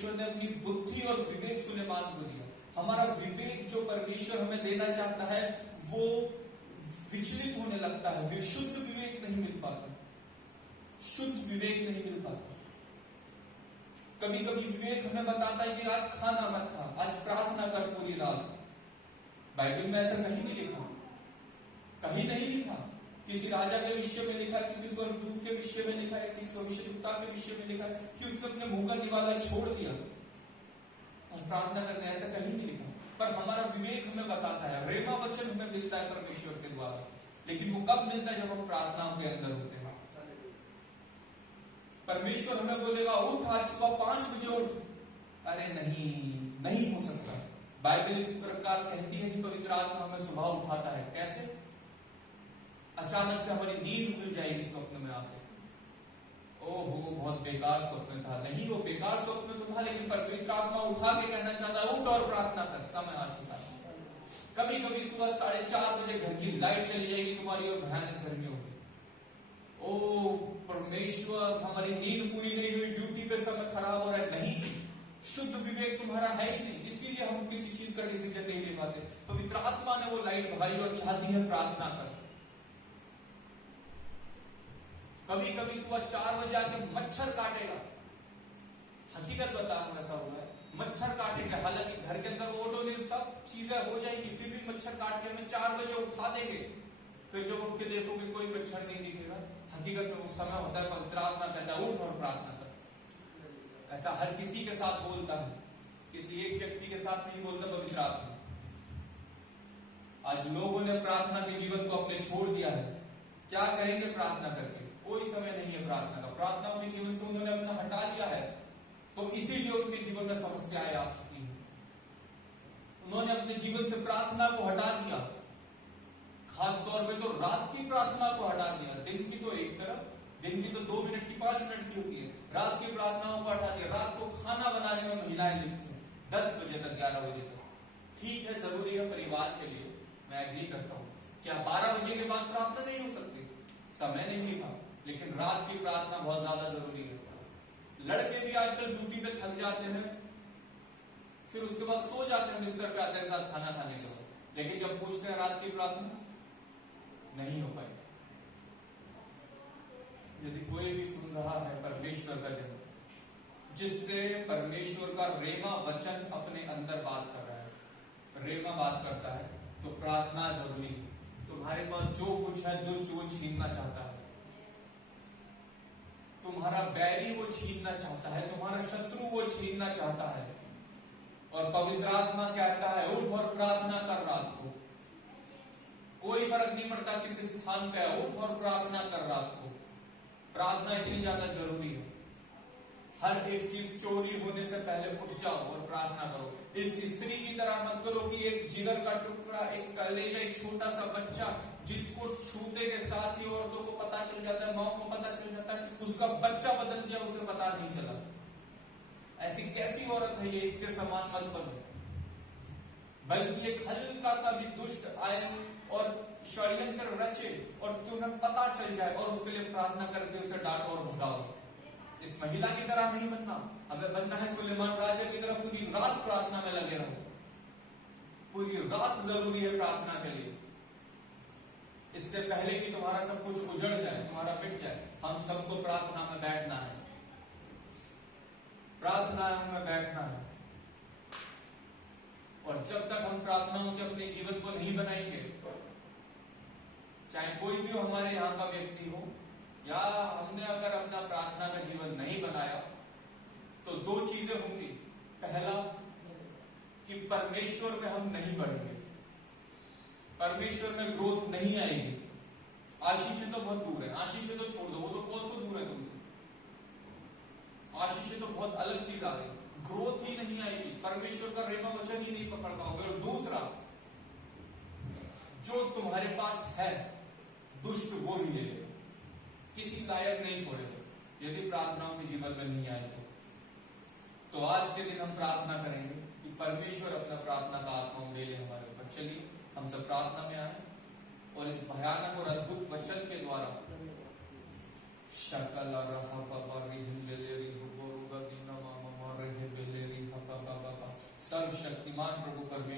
परमेश्वर ने अपनी बुद्धि और विवेक सुलेमान को दिया। हमारा विवेक जो परमेश्वर हमें देना चाहता है वो विचलित होने लगता है, शुद्ध विवेक नहीं मिल पाता, शुद्ध विवेक नहीं मिल पाता। कभी कभी विवेक हमें बताता है कि आज खाना मत खा, आज प्रार्थना कर पूरी रात। बाइबल में ऐसा कहीं नहीं लिखा, कहीं नहीं लिखा। किसी राजा के विषय में लिखा, किसी स्वर्गदूत के विषय में लिखा है, किसी भविष्यद्वक्ता के विषय में लिखा कि उसने अपने मुंह का निवाला छोड़ दिया और प्रार्थना करने, ऐसा कहीं नहीं लिखा। पर हमारा विवेक हमें बताता है, रेमा वचन हमें मिलता है परमेश्वर के द्वारा, लेकिन वो कब मिलता है? जब हम प्रार्थनाओं के अंदर होते हैं। परमेश्वर हमें बोलेगा उठ, आज सुबह 5 बजे उठ। अरे नहीं, नहीं हो सकता। बाइबल इस प्रकार कहती है कि पवित्र आत्मा हमें सुबह उठाता है। कैसे? अचानक से हमारी नींद खुल जाएगी स्वप्न में आके। ओहो, बहुत बेकार स्वप्न था। नहीं, वो बेकार स्वप्न तो था, लेकिन पवित्र आत्मा उठा के कहना चाहता है उठ और प्रार्थना कर, समय आ चुका है। कभी कभी सुबह 4:30 बजे घर की लाइट चली जाएगी तुम्हारी और भयानक गर्मी होगी। ओ परमेश्वर, हमारी नींद पूरी नहीं हुई, ड्यूटी पे समय खराब हो रहा है। नहीं, शुद्ध विवेक तुम्हारा है ही नहीं, इसीलिए हम किसी चीज का डिसीजन नहीं ले पाते। पवित्र आत्मा ने वो लाइट भगाई और चाहती है प्रार्थना कर। कभी कभी सुबह 4 बजे आके मच्छर काटेगा। हकीकत बता रहा हूं, ऐसा हुआ है। मच्छर काटेंगे, हालांकि घर के अंदर ओडोनिल सब चीजें हो जाएगी, फिर भी मच्छर काट के हमें 4 बजे उठा देंगे। फिर जब उठ के देखोगे कोई मच्छर नहीं दिखेगा। हकीकत में उस समय होता है पवित्र आत्मा कहता है उठ और प्रार्थना कर। ऐसा हर किसी के साथ बोलता है, किसी एक व्यक्ति के साथ नहीं बोलता पवित्र आत्मा। आज लोगों ने प्रार्थना के जीवन को अपने छोड़ दिया है। क्या करेंगे प्रार्थना करके? कोई समय नहीं है प्रार्थना का। प्रार्थनाओं के जीवन से उन्होंने अपना हटा लिया है, तो इसीलिए उनके जीवन में समस्याएं आ चुकी हैं। उन्होंने अपने जीवन से प्रार्थना को हटा दिया, खास तौर पे तो रात की प्रार्थना को हटा दिया। दिन की तो एक तरफ, दिन की तो 2 मिनट की 5 मिनट की होती है, रात की प्रार्थनाओं को हटा दिया। रात को खाना बनाने में महिलाएं लिखती हैं 10 बजे तक, 11 बजे तक। ठीक है, जरूरी है परिवार के लिए, मैं एग्री करता हूँ। क्या 12 बजे के बाद प्रार्थना नहीं हो सकती? समय नहीं लिखा, लेकिन रात की प्रार्थना बहुत ज्यादा जरूरी है। लड़के भी आजकल ड्यूटी पे थक जाते हैं, फिर उसके बाद सो जाते हैं बिस्तर पे, आते हैं साथ खाना खाने के बाद, लेकिन जब पूछते हैं रात की प्रार्थना नहीं हो पाई। यदि कोई भी सुन रहा है परमेश्वर का जन, जिससे परमेश्वर का रेमा वचन अपने अंदर बात कर रहा है, रेमा बात करता है, तो प्रार्थना जरूरी है। तुम्हारे पास जो कुछ है दुष्ट वो छीनना चाहता है, तुम्हारा बैरी वो छीनना चाहता है, तुम्हारा शत्रु वो छीनना चाहता है। और पवित्र आत्मा कहता है उठ और प्रार्थना कर रात को। कोई फर्क नहीं पड़ता किस स्थान पे है, उठ और प्रार्थना कर रात को। प्रार्थना इतनी ज्यादा जरूरी है। हर एक चीज चोरी होने से पहले उठ जाओ और प्रार्थना करो। इस स्त्री की तरह मत करो कि एक जिगर का टुकड़ा, एक कलेजा, एक छोटा सा बच्चा जिसको छूते के साथ ही औरतों को पता चल जाता है, माओ को पता चल जाता है, उसका बच्चा बदल गया, उसे पता नहीं चला। ऐसी कैसी औरत है ये? इसके समान मत बनो। बल्कि एक हल्का सा भी दुष्ट आए और षड्यंत्र रचे और तुम्हें पता चल जाए और उसके लिए प्रार्थना करके उसे डांटो और भगाओ। इस महिला की तरह नहीं बनना, हमें बनना है सुलेमान राजा की तरह पूरी रात प्रार्थना में लगे रहो। पूरी रात जरूरी है प्रार्थना के लिए। इससे पहले कि तुम्हारा सब कुछ उजड़ जाए, तुम्हारा मिट जाए, हम सबको प्रार्थना में बैठना है, प्रार्थना में बैठना है। और जब तक हम प्रार्थनाओं के अपने जीवन को नहीं बनाएंगे, चाहे कोई भी हो, हमारे यहाँ का व्यक्ति हो, या हमने अगर अपना प्रार्थना का जीवन नहीं बनाया, तो 2 चीजें होंगी। पहला कि परमेश्वर में हम नहीं बढ़ेंगे, परमेश्वर में ग्रोथ नहीं आएगी। आशीष तो बहुत दूर है, आशीष तो छोड़ दो, वो तो कोसों दूर है तुमसे। आशीष तो बहुत अलग चीज आ गई, ग्रोथ ही नहीं आएगी, परमेश्वर का रेमा वचन ही नहीं पकड़ पाओगे। और दूसरा, जो तुम्हारे पास है दुष्ट वो ही ले लेगा, किसी लायक नहीं छोड़ेगा यदि प्रार्थनाओं के जीवन में नहीं आए तो आज के दिन हम प्रार्थना करेंगे कि परमेश्वर अपना प्रार्थना का आत्मा ले ले हमारे ऊपर। चलिए हम सब प्रार्थना में आए और इस भयानक और अद्भुत वचन के द्वारा शकल सर्वशक्तिमान प्रभु परमेश्वर